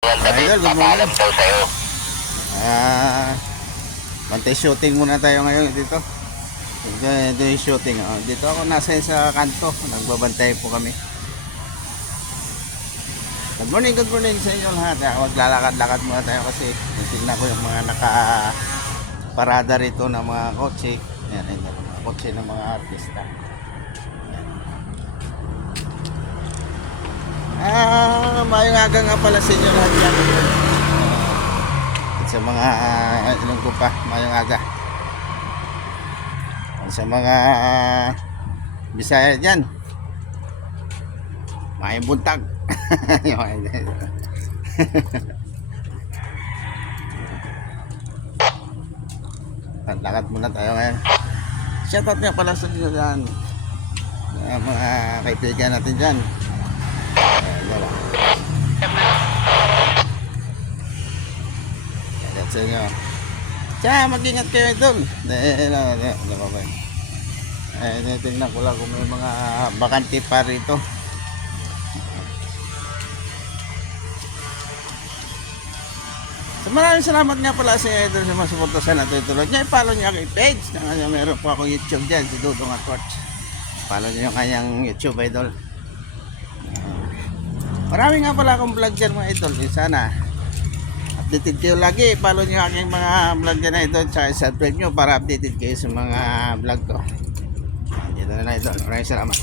Idol, good morning. Bantay shooting muna tayo ngayon dito. Ito yung shooting. Dito ako nasa sa kanto. Nagbabantay po kami. Good morning sa inyo lahat. Maglalakad-lakad muna tayo kasi tingnan ko yung mga nakaparada rito ng mga kotse. Yan, mga kotse ng mga artista. Mayong aga nga pala sa inyo lahat yan. Sa mga ilang ko pa, mayong aga. Sa mga Bisaya dyan, mayong buntag. Lakad muna tayo ngayon. Shoutout nga pala sa inyo dyan, mga kaibigan natin dyan. Sa inyo. Tsaka mag-ingat kayo doon. Tingnan ko lang kung may mga bakante pa rito. So, maraming salamat nga pala sa Idol sa mga suporta sa natutulog niya. I-follow niya kay page. Meron po akong YouTube dyan, si Dudong at Torch. Follow niyo yung kanyang YouTube, Idol. Marami nga pala akong vlog dyan, mga Idol. Sana updated kayo lagi. Follow nyo aking mga vlog dyan na ito. Tsaka subscribe nyo para updated kayo sa mga vlog ko. Dito na ito. Maraming salamat.